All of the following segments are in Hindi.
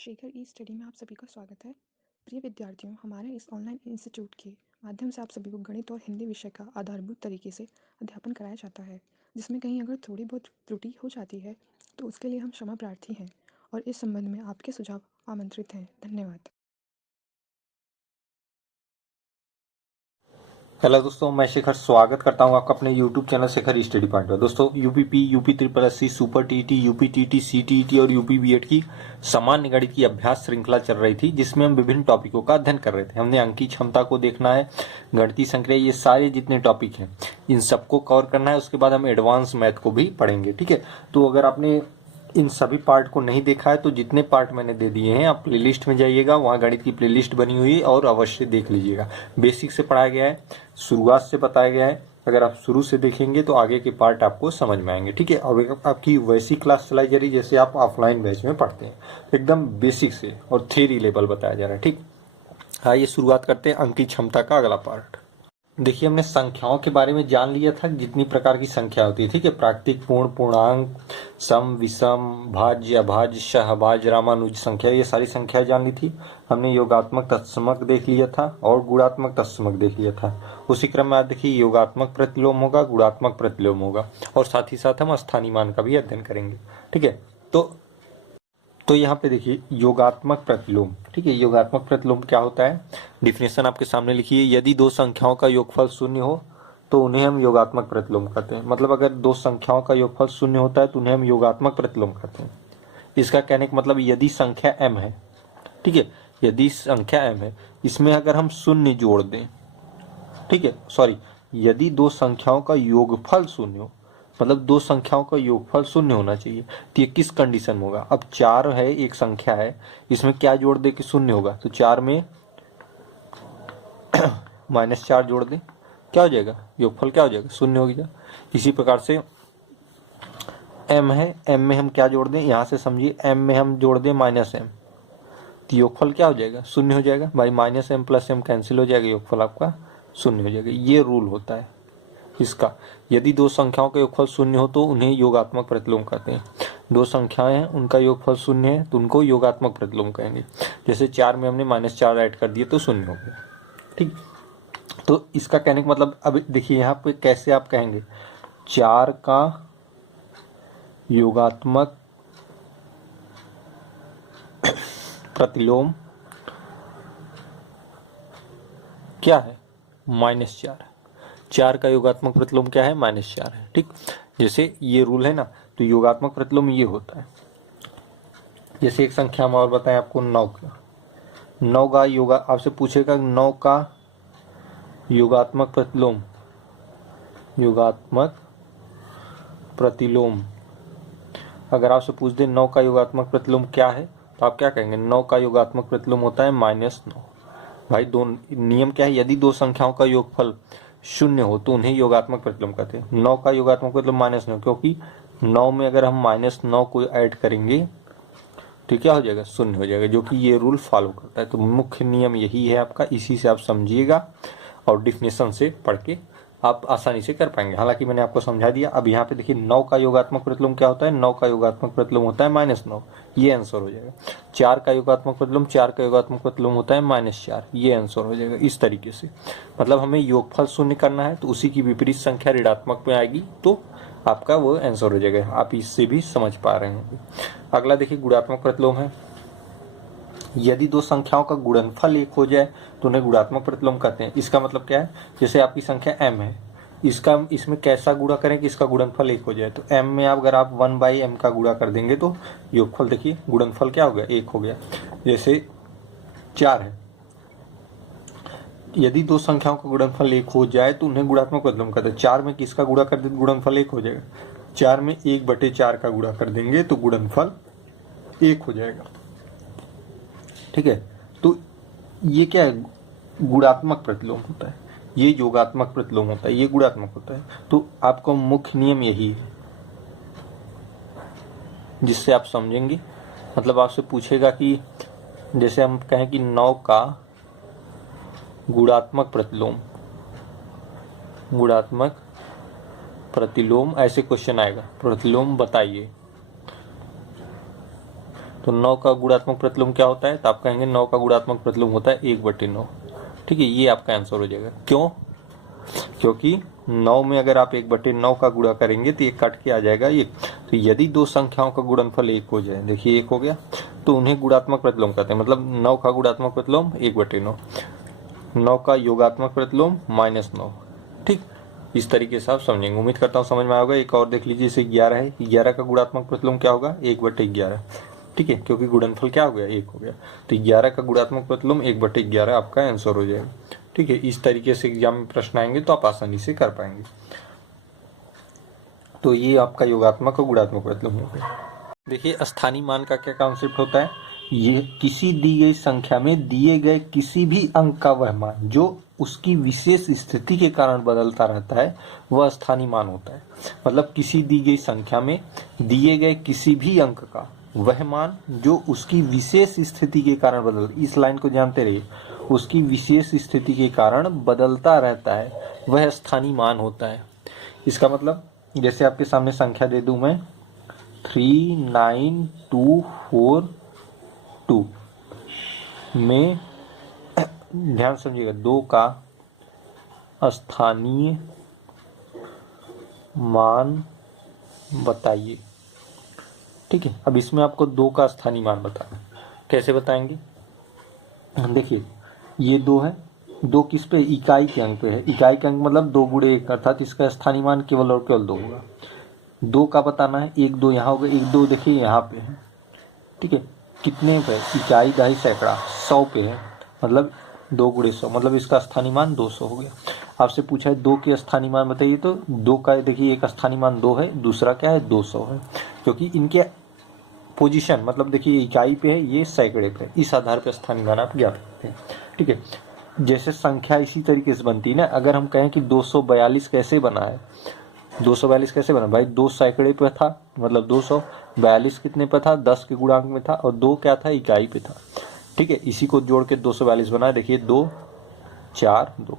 शेखर ई स्टडी में आप सभी का स्वागत है। प्रिय विद्यार्थियों, हमारे इस ऑनलाइन इंस्टीट्यूट के माध्यम से आप सभी को गणित और हिंदी विषय का आधारभूत तरीके से अध्यापन कराया जाता है, जिसमें कहीं अगर थोड़ी बहुत त्रुटि हो जाती है तो उसके लिए हम क्षमा प्रार्थी हैं और इस संबंध में आपके सुझाव आमंत्रित हैं। धन्यवाद। हेलो दोस्तों, मैं शेखर स्वागत करता हूं आपका अपने YouTube channel Shekhar study point में। दोस्तों, UPP, UP triple SC, super TT, UP TT, CTET और यूपी बीएड की सामान्य गणित की अभ्यास श्रृंखला चल रही थी, जिसमें हम विभिन्न टॉपिकों का अध्ययन कर रहे थे। हमने अंकी क्षमता को देखना है, गणितीय संक्रिया, ये सारे जितने टॉपिक हैं इन सबको कवर करना है। उसके बाद हम एडवांस मैथ को भी पढ़ेंगे। ठीक है, तो अगर आपने इन सभी पार्ट को नहीं देखा है तो जितने पार्ट मैंने दे दिए हैं आप प्लेलिस्ट में जाइएगा, वहाँ गणित की प्लेलिस्ट बनी हुई है और अवश्य देख लीजिएगा। बेसिक से पढ़ाया गया है, शुरुआत से बताया गया है। अगर आप शुरू से देखेंगे तो आगे के पार्ट आपको समझ में आएंगे। ठीक है, और आपकी वैसी क्लास चलाई जा रही है जैसे आप ऑफलाइन बैच में पढ़ते हैं, एकदम बेसिक से और थ्योरी लेवल बताया जा रहा है। ठीक, आइए शुरुआत करते हैं अंकी क्षमता का अगला पार्ट। देखिए, हमने संख्याओं के बारे में जान लिया था, जितनी प्रकार की संख्या होती है। ठीक है, प्राकृतिक, पूर्ण, पूर्णांक, सम, विषम, भाज्य, अभाज्य, सहभाज्य, रामानुज संख्या, ये सारी संख्या जान ली थी। हमने योगात्मक, तत्समक देख लिया था और गुणात्मक, तत्समक देख लिया था। उसी क्रम में आज देखिए योगात्मक प्रतिलोम होगा, गुणात्मक प्रतिलोम होगा और साथ ही साथ हम स्थानीय मान का भी अध्ययन करेंगे। ठीक है, तो यहाँ पे देखिए योगात्मक प्रतिलोम। ठीक है, योगात्मक प्रतिलोम क्या होता है, डिफिनेशन आपके सामने लिखिए। यदि दो संख्याओं का योगफल शून्य हो तो उन्हें हम योगात्मक प्रतिलोम कहते हैं। मतलब अगर दो संख्याओं का योगफल शून्य होता है तो उन्हें हम योगात्मक प्रतिलोम कहते हैं। इसका कहने का मतलब यदि संख्या m है, ठीक है, यदि संख्या m है, इसमें अगर हम शून्य जोड़ दें, ठीक है, सॉरी, यदि दो संख्याओं का योगफल शून्य हो, मतलब दो संख्याओं का योगफल शून्य होना चाहिए, तो ये किस कंडीशन में होगा। अब 4 है, एक संख्या है, इसमें क्या जोड़ दे कि शून्य होगा, तो 4 में -4 जोड़ दें, क्या हो जाएगा, योगफल क्या हो जाएगा, शून्य हो गया। इसी प्रकार से m है, m में हम क्या जोड़ दें, यहाँ से समझिए, m में हम जोड़ दें -m, तो योगफल क्या हो जाएगा, शून्य हो जाएगा भाई। -m + m कैंसिल हो जाएगा, योगफल आपका शून्य हो जाएगा। ये रूल होता है इसका। यदि दो संख्याओं का योगफल शून्य हो तो उन्हें योगात्मक प्रतिलोम कहते हैं। दो संख्याएं हैं, उनका योगफल शून्य है तो उनको योगात्मक प्रतिलोम कहेंगे। जैसे 4 में हमने -4 ऐड कर दिए तो शून्य हो गया। ठीक, तो इसका कहने का मतलब, अब देखिए यहाँ पे कैसे आप कहेंगे 4 का योगात्मक प्रतिलोम क्या है, -4। 4 का योगात्मक प्रतिलोम क्या है, -4 है। ठीक, जैसे ये रूल है ना, तो योगात्मक प्रतिलोम ये होता है। जैसे एक संख्या हम और बताएं आपको, 9 का, 9 का योगा, आपसे पूछेगा 9 का योगात्मक प्रतिलोम, योगात्मक प्रतिलोम अगर आपसे पूछ दे 9 का योगात्मक प्रतिलोम क्या है, तो आप क्या कहेंगे, 9 का योगात्मक प्रतिलोम होता है -9। भाई दो नियम क्या है, यदि दो संख्याओं का योगफल शून्य हो तो उन्हें योगात्मक प्रतिलोम कहते हैं। 9 का योगात्मक प्रतिलोम -9, क्योंकि 9 में अगर हम -9 को ऐड करेंगे तो क्या हो जाएगा, शून्य हो जाएगा, जो कि ये रूल फॉलो करता है। तो मुख्य नियम यही है आपका, इसी से आप समझिएगा और डिफिनेशन से पढ़ के आप आसानी से कर पाएंगे। हालांकि मैंने आपको समझा दिया। अब यहाँ पे देखिए 9 का योगात्मक प्रतिलोम क्या होता है, 9 का योगात्मक प्रतिलोम होता है -9, ये आंसर हो जाएगा। 4 का योगात्मक प्रतिलोम, 4 का योगात्मक प्रतिलोम होता है -4, ये आंसर हो जाएगा। इस तरीके से मतलब हमें योगफल शून्य करना है तो उसी की विपरीत संख्या ऋणात्मक में आएगी तो आपका वो आंसर हो जाएगा। आप इससे भी समझ पा रहे हैं। अगला देखिए गुणात्मक प्रतिलोम है। यदि दो संख्याओं का गुणनफल 1 हो जाए तो उन्हें गुणात्मक प्रतिलोम कहते हैं। इसका मतलब क्या है, जैसे आपकी संख्या m है, इसमें कैसा गुणा करें कि इसका गुणनफल 1 हो जाए, तो m में अगर आप 1/m का गुणा कर देंगे तो योगफल देखिए गुणनफल क्या हो गया, 1 हो गया। जैसे 4 है, यदि दो संख्याओं का गुणनफल 1 हो जाए तो उन्हें गुणात्मक प्रतिलोम कहते हैं। 4 में किसका गुणा कर देंगे, गुणनफल 1 हो जाएगा। 4 में 1/4 का गुणा कर देंगे तो गुणनफल 1 हो जाएगा। ठीक है, तो ये क्या है, गुणात्मक प्रतिलोम होता है, ये योगात्मक प्रतिलोम होता है, ये गुणात्मक होता है। तो आपका मुख्य नियम यही है जिससे आप समझेंगे। मतलब आपसे पूछेगा कि जैसे हम कहें कि 9 का गुणात्मक प्रतिलोम, गुणात्मक प्रतिलोम, ऐसे क्वेश्चन आएगा, प्रतिलोम बताइए। तो 9 का गुणात्मक प्रतिलोम क्या होता है, तो आप कहेंगे 9 का गुणात्मक प्रतिलोम होता है 1/9। ठीक है, ये आपका आंसर हो जाएगा। क्यों? क्योंकि 9 में अगर आप 1/9 का गुणा करेंगे तो ये कट के आ जाएगा 1। तो यदि दो संख्याओं का गुणनफल 1 हो जाए, देखिए 1 हो गया, तो उन्हें गुणात्मक प्रतिलोम कहते हैं। मतलब 9 का गुणात्मक प्रतिलोम 1/9, 9 का योगात्मक प्रतिलोम -9। ठीक, इस तरीके से आप समझेंगे। उम्मीद करता हूँ समझ में आएगा। एक और देख लीजिए, जैसे 11 है, 11 का गुणात्मक प्रतिलोम क्या होगा, 1/11। ठीक है, क्योंकि गुणनफल क्या हो गया, 1 हो गया, तो 11 का गुणात्मक प्रतिलोम 1/11 आपका आंसर हो जाएगा। ठीक है, इस तरीके से एग्जाम में प्रश्न आएंगे तो आप आसानी से कर पाएंगे। तो ये आपका योगात्मक और गुणात्मक प्रतिलोम हो गया। देखिए, स्थानीय मान का क्या कॉन्सेप्ट होता है, ये किसी दी गई संख्या में दिए गए किसी भी अंक का वह मान जो उसकी विशेष स्थिति के कारण बदलता रहता है, वह स्थानीय मान होता है। मतलब किसी दी गई संख्या में दिए गए किसी भी अंक का वह मान जो उसकी विशेष स्थिति के कारण इस लाइन को जानते रहिए, उसकी विशेष स्थिति के कारण बदलता रहता है, वह स्थानीय मान होता है। इसका मतलब जैसे आपके सामने संख्या दे दूं मैं 39242 में, ध्यान समझिएगा, 2 का स्थानीय मान बताइए। ठीक है, अब इसमें आपको 2 का स्थानीय मान बताना, कैसे बताएंगे। देखिए, ये 2 है, 2 किस पे, इकाई के अंक पे है। इकाई के अंक मतलब 2 गुणे 1, अर्थात इसका स्थानीय मान केवल और केवल 2 होगा। 2 का बताना है, 1 2 यहाँ होगा, 1 2 देखिए यहाँ पे है। ठीक है, कितने पे, इकाई दहाई सैकड़ा 100 पे है, मतलब 2 गुणे 100, मतलब इसका स्थानीय मान 200 हो गया। आपसे पूछा है 2 के स्थानीय मान बताइए, तो 2 का देखिए एक स्थानीय मान 2 है, दूसरा क्या है 200 है, क्योंकि इनके पोजीशन, मतलब देखिए इकाई पे है, ये सैकड़े पे, इस आधार पे स्थानीय मान आप ज्ञात करते हैं। ठीक है, जैसे संख्या इसी तरीके से बनती है ना। अगर हम कहें कि 242 कैसे बना है, 242 कैसे बना भाई, 2 सैकड़े पे था, मतलब 200, 42 कितने पे था, 10 के गुणांक में था, और 2 क्या था, इकाई पे था। ठीक है, इसी को जोड़ के 242 बना। देखिए 2 4 2,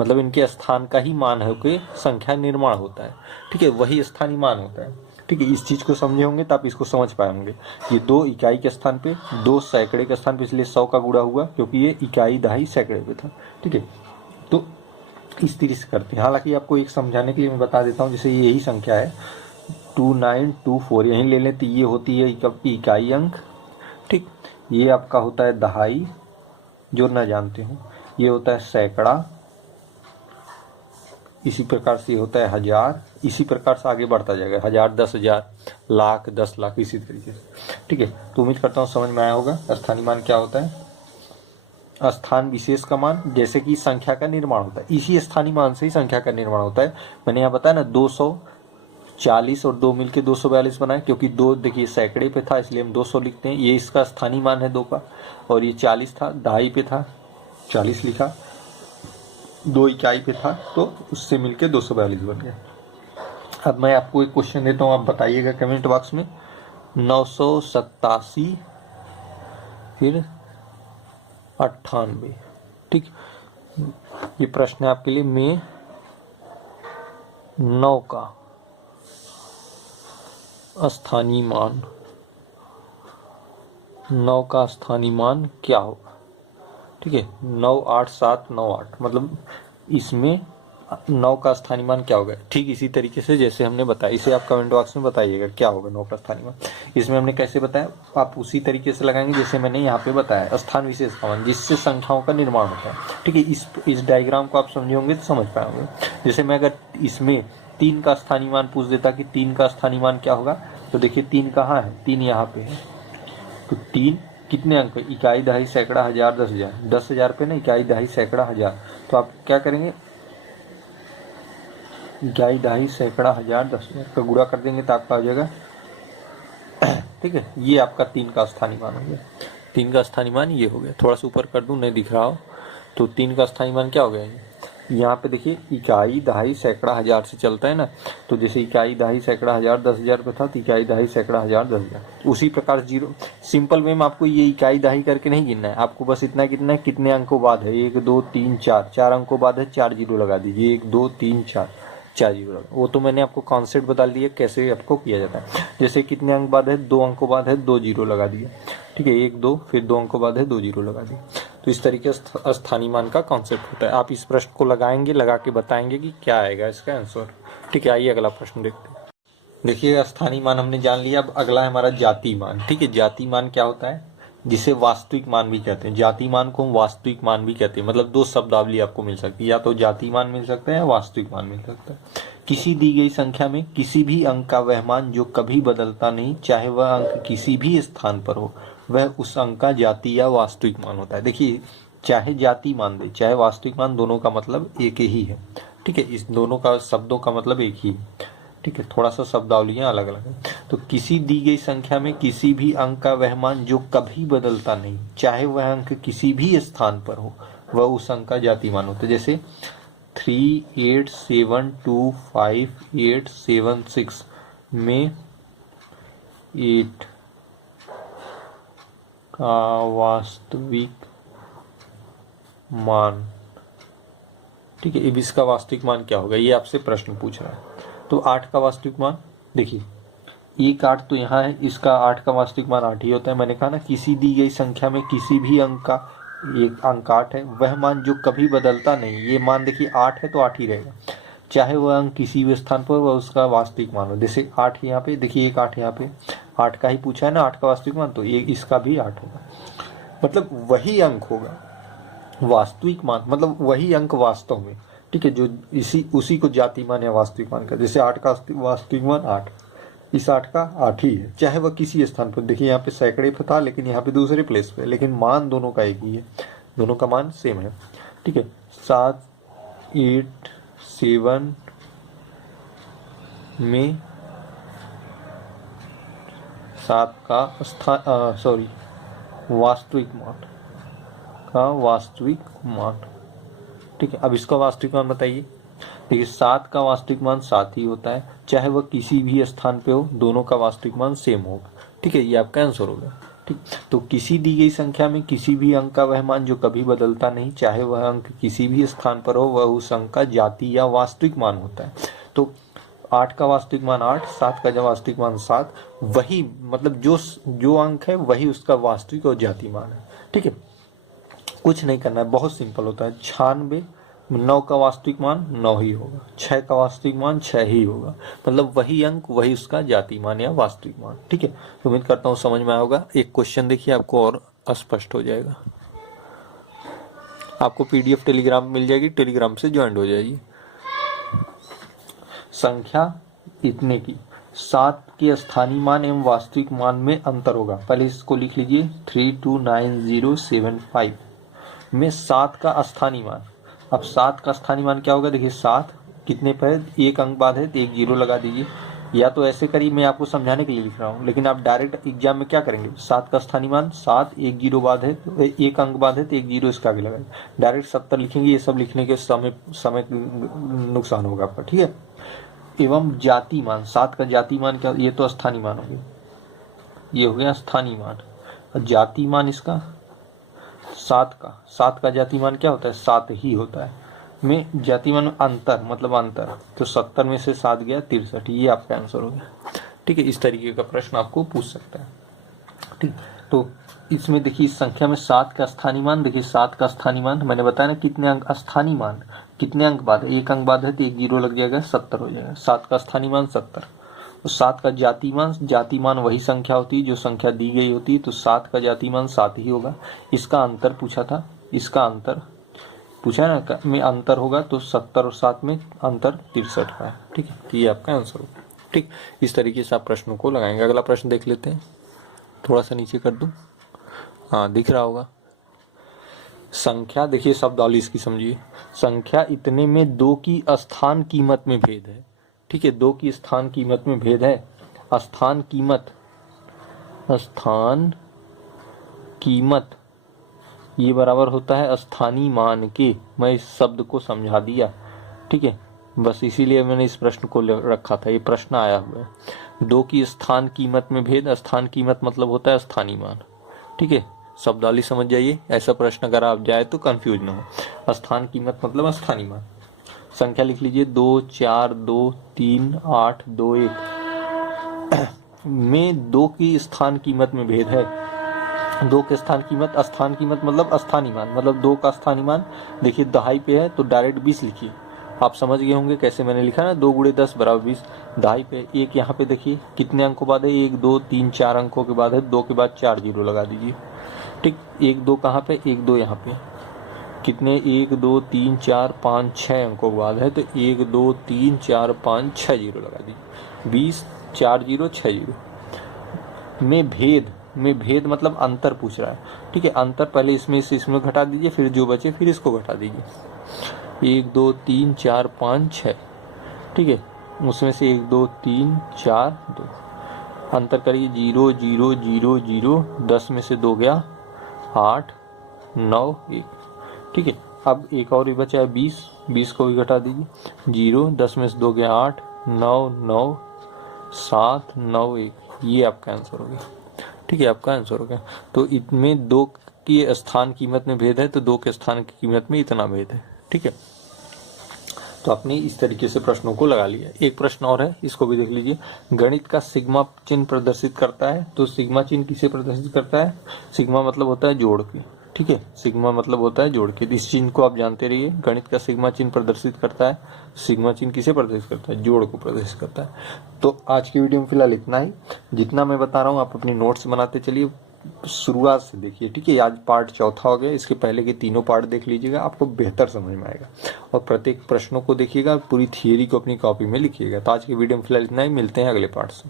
मतलब इनके स्थान का ही मान है कि संख्या निर्माण होता है। ठीक है, वही स्थानीय मान होता है। ठीक है, इस चीज को समझे होंगे तो आप इसको समझ पाएंगे। ये 2 इकाई के स्थान पे, 2 सैकड़े के स्थान पे, इसलिए 100 का गुणा हुआ, क्योंकि ये इकाई दहाई सैकड़े पे था। ठीक है, तो इस तरीके से करते हैं। हालांकि आपको एक समझाने के लिए मैं बता देता हूँ, जैसे यही संख्या है 2924, यहीं ले लें तो ये होती है इकाई अंक। ठीक, ये आपका होता है दहाई, जो ना जानते हो, ये होता है सैकड़ा, इसी प्रकार से ये होता है हजार, इसी प्रकार से आगे बढ़ता जाएगा, 1000 10,000 लाख 10 लाख, इसी तरीके से। ठीक है, तो उम्मीद करता हूँ समझ में आया होगा। स्थानीय मान क्या होता है, स्थान विशेष का मान, जैसे कि संख्या का निर्माण होता है, इसी स्थानीय मान से ही संख्या का निर्माण होता है। मैंने यहाँ बताया ना, 240 और 2 मिलके 242 बनाए, क्योंकि 2 देखिए सैकड़े पे था, इसलिए हम 200 लिखते हैं, ये इसका स्थानीय मान है 2 का, और ये 40 था, दहाई पे था, 40 लिखा, 2 इकाई पे था, तो उससे मिलके 242 बन गया। अब मैं आपको एक क्वेश्चन देता हूँ, आप बताइएगा कमेंट बॉक्स में। 987 फिर 98। ठीक, ये प्रश्न है आपके लिए। में 9 का स्थानीय मान, 9 का स्थानीय मान क्या होगा। ठीक है, 98798, मतलब इसमें 9 का स्थानीय मान क्या होगा। ठीक इसी तरीके से जैसे हमने बताया, इसे आप कमेंट बॉक्स में बताइएगा क्या होगा 9 का स्थानीय मान। इसमें हमने कैसे बताया, आप उसी तरीके से लगाएंगे जैसे मैंने यहाँ पे बताया, स्थान विशेष का मान, जिससे संख्याओं का निर्माण होता है। ठीक है, इस डायग्राम को आप समझे होंगे तो समझ पाएंगे। जैसे मैं अगर इसमें 3 का स्थानीय मान पूछ देता कि 3 का स्थानीय मान क्या होगा, तो देखिए 3 कहाँ है, 3 यहाँ पे है, तो 3 कितने अंक, इकाई दहाई सैकड़ा हजार 10,000, 10,000 पे ना, इकाई दहाई सैकड़ा हजार, तो आप क्या करेंगे, इकाई दहाई सैकड़ा हजार 10,000 का गुणा कर देंगे तो आपका आ जाएगा। ठीक है, ये आपका 3 का स्थानीय मान हो गया। 3 का स्थानीय मान ये हो गया, थोड़ा सा ऊपर कर दूं, नहीं दिख रहा हो, तो 3 का स्थानीय मान क्या हो गया, यहाँ पे देखिए इकाई दहाई सैकड़ा हजार से चलता है ना, तो जैसे इकाई दहाई सैकड़ा हजार 10,000 पे था, तो इकाई दहाई सैकड़ा हजार 10,000। उसी प्रकार 0 सिंपल वे में आपको ये इकाई दहाई करके नहीं गिनना है, आपको बस इतना कितना है, कितने अंकों बाद है, 1 2 3 4, 4 अंकों बाद है, 4 जीरो लगा दीजिए, 1 2 3 4, 4 जीरो लगा। वो तो मैंने आपको कॉन्सेप्ट बता दिया कैसे आपको किया जाता है। जैसे कितने अंक बाद है, 2 अंकों बाद है, 2 जीरो लगा दिया, ठीक है, 1 2 फिर 2 अंकों बाद है, 2 जीरो लगा दिया। तो इस तरीके से स्थानीय मान का कॉन्सेप्ट होता है। आप इस प्रश्न को लगाएंगे, लगा के बताएंगे कि क्या आएगा इसका आंसर। ठीक है, आइए अगला प्रश्न देखते हैं। देखिए स्थानीय मान हमने जान लिया, अब अगला है हमारा जाति मान। ठीक है, जाति मान क्या होता है, जिसे वास्तविक मान भी कहते हैं। जाति मान को हम वास्तविक मान भी कहते हैं, मतलब 2 शब्दावली आपको मिल सकती है, या तो जाति मान मिल सकता है या वास्तविक मान मिल सकता है। किसी दी गई संख्या में किसी भी अंक का वह मान जो कभी बदलता नहीं, चाहे वह अंक किसी भी स्थान पर हो, वह उस अंक का जाति या वास्तविक मान होता है। देखिए, चाहे जाति मान दे चाहे वास्तविक मान, दोनों का मतलब एक ही है। ठीक है, इस दोनों का शब्दों का मतलब एक ही है। ठीक है, थोड़ा सा शब्दावलियां अलग अलग है। तो किसी दी गई संख्या में किसी भी अंक का वह मान जो कभी बदलता नहीं, चाहे वह अंक किसी भी स्थान पर हो, वह उस अंक का जाति मान होता है। जैसे 3 8 7 2 5 8 7 6 में 8 का वास्तविक मान। ठीक है, अब इसका वास्तविक मान क्या होगा, ये आपसे प्रश्न पूछ रहा है। तो 8 का वास्तविक मान, देखिए 1 8 तो यहाँ है, इसका 8 का वास्तविक मान 8 ही होता है। मैंने कहा ना, किसी दी गई संख्या में किसी भी अंक का एक अंक 8 है, वह मान जो कभी बदलता नहीं। ये मान देखिए 8 है तो 8 ही रहेगा, चाहे वह अंक किसी भी स्थान पर वह उसका वास्तविक मान हो। जैसे 8 यहाँ पे देखिए, एक 8 यहाँ पे, 8 का ही पूछा है ना, 8 का वास्तविक मान, तो ये इसका भी 8 होगा, मतलब वही अंक होगा वास्तविक मान, मतलब वही अंक वास्तव में। ठीक है, जो उसी को जाति मान या वास्तविक मान का। जैसे 8 का वास्तविक मान 8, इस 8 का 8 ही है, चाहे वह किसी स्थान पर। देखिए यहाँ पे सैकड़े पे था, लेकिन यहाँ पे दूसरे प्लेस पे, लेकिन मान दोनों का एक ही है, दोनों का मान सेम है। ठीक है, 7 8 7 में 7 का वास्तविक मान का वास्तविक मान। ठीक है, अब इसका वास्तविक मान बताइए। देखिए 7 का वास्तविक मान 7 ही होता है, चाहे वह किसी भी स्थान पे हो, दोनों का वास्तविक मान सेम होगा। ठीक है, ये आपका आंसर होगा। ठीक, तो किसी दी गई संख्या में किसी भी अंक का वह मान जो कभी बदलता नहीं, चाहे वह अंक किसी भी स्थान पर हो, वह उस अंक का जाति या वास्तविक मान होता है। तो 8 का वास्तविक मान 8, 7 का वास्तविक मान 7, वही मतलब जो अंक है वही उसका वास्तविक और जाति मान है। ठीक है, कुछ नहीं करना है, बहुत सिंपल होता है। 96 9 का वास्तविक मान 9 ही होगा, 6 का वास्तविक मान 6 ही होगा, मतलब वही अंक वही उसका जाति मान या वास्तविक मान। ठीक है, तो उम्मीद करता हूँ समझ में आया होगा। एक क्वेश्चन देखिए, आपको और स्पष्ट हो जाएगा। आपको पीडीएफ टेलीग्राम मिल जाएगी, टेलीग्राम से ज्वाइन हो जाइए। संख्या इतने की 7 के स्थानीय मान एवं वास्तविक मान में अंतर होगा। पहले इसको लिख लीजिए, 329075 में 7 का स्थानीय मान। अब 7 का स्थानीय मान क्या होगा, देखिए 7 कितने पर, एक अंक बाद है तो 1 जीरो लगा दीजिए, या तो ऐसे करिए, मैं आपको समझाने के लिए लिख रहा हूँ, लेकिन आप डायरेक्ट एग्जाम में क्या करेंगे, 7 का स्थानीय मान 7, 1 जीरो बाद है तो एक अंक बाद है तो 1 जीरो इसका भी लगाए, डायरेक्ट 70 लिखेंगे। ये सब लिखने के समय नुकसान होगा आपका। ठीक है, एवं जाति मान, 7 का जाति मान क्या, ये तो स्थानीय मान हो गया, ये हो गया स्थानीय मान। और जाति मान इसका 7 का जाति मान क्या होता है, 7 ही होता है। में जाति मान अंतर, मतलब अंतर, तो 70 में से 7 गया 63, ये आपका आंसर हो गया। ठीक है, इस तरीके का प्रश्न आपको पूछ सकता है। ठीक, तो इसमें देखिए इस संख्या में 7 का स्थानीय मान, देखिए 7 का स्थानीय मान मैंने बताया ना, कितने अंक स्थानीय मान, कितने अंक बाद है, एक अंक बाद है तो 1 जीरो लग जाएगा, 70 हो जाएगा। 7 का स्थानीय मान 70। तो 7 का जाति मान वही संख्या होती है जो संख्या दी गई होती है, तो 7 का जाति मान 7 ही होगा। इसका अंतर पूछा था, इसका अंतर पूछा है ना, में अंतर होगा तो 70 और 7 में अंतर 63 का है। ठीक है, ये आपका आंसर होगा। ठीक, इस तरीके से आप प्रश्नों को लगाएंगे। अगला प्रश्न देख लेते हैं, थोड़ा सा नीचे कर दूं, हाँ दिख रहा होगा। संख्या, देखिए शब्दावली इसकी समझिए। संख्या इतने में 2 की स्थान कीमत में भेद है। ठीक है, 2 की स्थान कीमत में भेद है। स्थान कीमत ये बराबर होता है स्थानीय मान के। मैं इस शब्द को समझा दिया। ठीक है, बस इसीलिए मैंने इस प्रश्न को रखा था, ये प्रश्न आया हुआ है। 2 की स्थान कीमत में भेद, स्थान कीमत मतलब होता है स्थानीय मान। ठीक है, शब्दावली समझ जाइए, ऐसा प्रश्न अगर आप जाए तो कंफ्यूज ना हो। स्थान कीमत मतलब स्थानीय मान। संख्या लिख लीजिए 2 4 2 3 8 2 1 में 2 की स्थान कीमत में भेद है। 2 के स्थान कीमत मतलब स्थानीय मान, मतलब 2 का स्थानीय मान देखिए दहाई पे है तो डायरेक्ट 20 लिखिए। आप समझ गए होंगे कैसे मैंने लिखा ना, 2 × 10 = 20। दहाई पे एक यहाँ पे देखिए कितने अंकों बाद है, 1 2 3 4 अंकों के बाद है, 2 के बाद 4 जीरो लगा दीजिए। ठीक, 1 2 कहाँ पे, 1 2 यहाँ पे कितने, 1 2 3 4 5 6 अंकों के बाद है तो 1 2 3 4 5 6 जीरो लगा दीजिए। 20 4 जीरो 6 जीरो में भेद मतलब अंतर पूछ रहा है। ठीक है, अंतर पहले इसमें से इसमें घटा दीजिए, फिर जो बचे फिर इसको घटा दीजिए। 1 2 3 4 5 6, ठीक है, उसमें से 1 2 3 4 2 अंतर करिए, 0 0 0 0, 10 में से 2 गया 8 9 1। ठीक है, अब एक और भी बचा है 20, 20 को भी घटा दीजिए, 0 10 में से 2 गया 8 9 9 7 9 1, ये आपका आंसर हो गया। ठीक है, आपका आंसर हो गया। तो इनमें 2 की स्थान कीमत में भेद है तो 2 के स्थान की कीमत में इतना भेद है। ठीक है, तो आपने इस तरीके से प्रश्नों को लगा लिया। एक प्रश्न और है, इसको भी देख लीजिए। गणित का सिग्मा चिन्ह प्रदर्शित करता है, तो सिग्मा चिन्ह किसे प्रदर्शित करता है? सिग्मा मतलब होता है जोड़ के। ठीक है, सिग्मा मतलब होता है जोड़ के। इस चिन्ह को आप जानते रहिए, गणित का सिग्मा चिन्ह प्रदर्शित करता है। सिग्मा चिन्ह किसे प्रदर्शित करता है? जोड़ को प्रदर्शित करता है। तो आज की वीडियो में फिलहाल इतना ही। जितना मैं बता रहा हूँ आप अपनी नोट्स बनाते चलिए, शुरुआत से देखिए। ठीक है, आज पार्ट चौथा हो गया, इसके पहले के तीनों पार्ट देख लीजिएगा, आपको बेहतर समझ में आएगा। और प्रत्येक प्रश्नों को देखिएगा, पूरी थियरी को अपनी कॉपी में लिखिएगा। तो आज की वीडियो में फिलहाल इतना ही, मिलते हैं अगले पार्ट से।